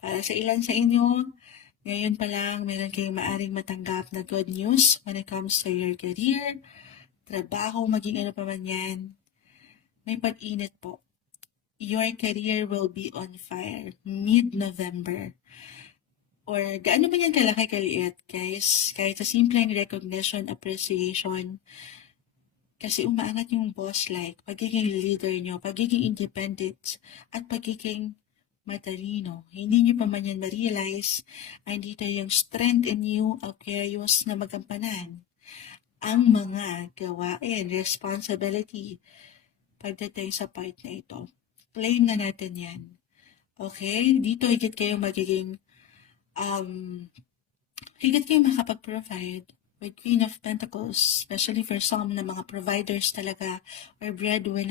Para sa ilan sa inyo, ngayon pa lang meron kayong maaring matanggap na good news when it comes to your career, trabaho, maging ano pa man yan. May pag-init po. Your career will be on fire mid-November. Or gaano ba yan kalaki kaliit, guys? Kahit sa simpleng recognition, appreciation, kasi umaangat yung boss like, pagiging leader nyo, pagiging independent, at pagiging matalino. Hindi nyo pa man yan ma-realize, ay dito yung strength in you, Aquarius, na magampanan ang mga gawain, responsibility, pagdating sa part na ito. Claim na natin yan. Okay? Dito higit kayo magiging, higit kayo makapag-provide with Queen of Pentacles, especially for some na mga providers talaga or breadwinner.